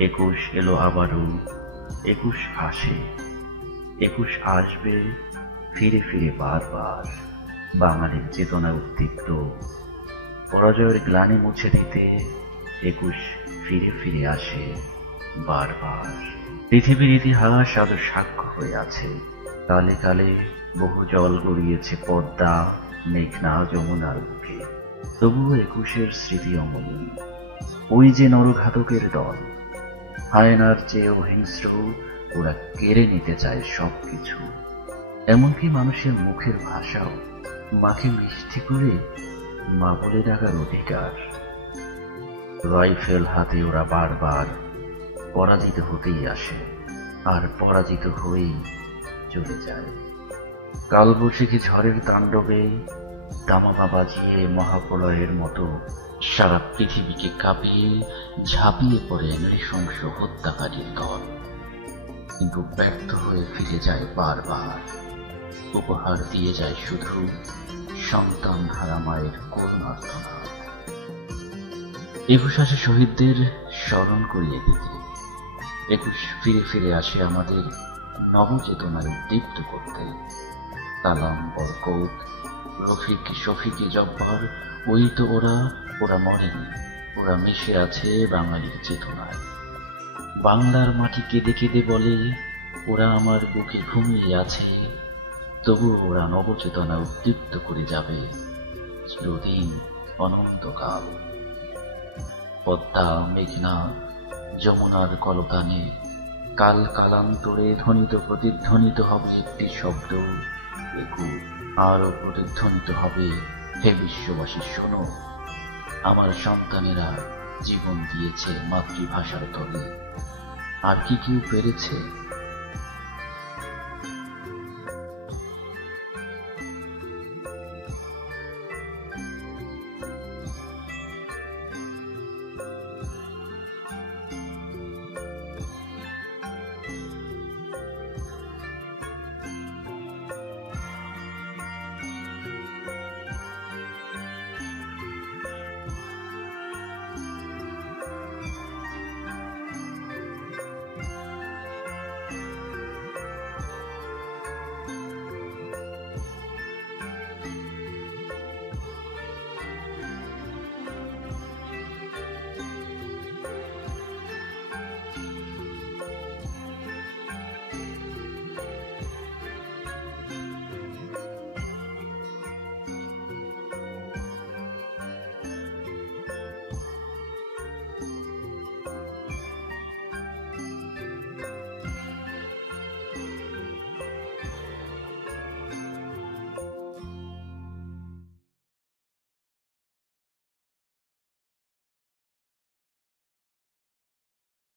একুশ এলো আবারও, একুশ আসে, একুশ আসবে, ফিরে ফিরে বারবার, বাঙালির চেতনা উদ্দীপ্ত, পরাজয়ের গ্লানি মুছে দিতে একুশ ফিরে ফিরে আসে বারবার। পৃথিবীর ইতিহাস আজও সাক্ষ্য হয়ে আছে কালে কালে বহু জল গড়িয়েছে পদ্মা মেঘনা যমুনার বুকে। তবুও একুশের স্মৃতি অমনি ওই যে নরঘাতকের দল। হায়নার চেয়েও হিংস্র, ওরা কেড়ে নিতে চায় সবকিছু। এমনকি মানুষের মুখের ভাষাও মাকে মিষ্টি করে মা বলে ডাকার অধিকার। রাইফেল হাতে ওরা বারবার পরাজিত হতেই আসে, আর পরাজিত হয়েই চলে যায়। কালবৈশাখী ঝড়ের তাণ্ডবে দামামা বাজিয়ে মহাপ্রলয়ের মতো সারা পৃথিবীকে কাঁপিয়ে ঝাঁপিয়ে পড়ে নৃশংস হত্যাকারীর দল। কিন্তু ব্যর্থ হয়ে ফিরে যায় বারবার। উপহার দিয়ে যায় শুধু সন্তান হারা মায়ের করুণার্থনাথ একুশ শহীদদের স্মরণ করিয়ে দিতে। একুশ ফিরে ফিরে আসে আমাদের নবচেতনায় উদ্দীপ্ত করতে। কালাম বরকত। রফিক শফিকে জব্বার, ওই তো ওরা ওরা মরেনি। ওরা মিশে আছে বাঙালির চেতনায়। বাংলার মাটি কেঁদে কেঁদে বলে, ওরা আমার বুকে ঘুমিয়ে আছে। তবু ওরা নবচেতনা উদ্দীপ্ত করে যাবে। চিরদিন অনন্তকাল। পদ্মা, মেঘনা, যমুনার কলতানে কাল কালান্তরে ধ্বনিত, প্রতিধ্বনিত হবে একটি শব্দ। একু আরও প্রতিধ্বনিত হবে। হে বিশ্ববাসী, শোনো। আমার সন্তানেরা জীবন দিয়েছে মাতৃভাষার তলে। আর কি কেউ পেরেছে?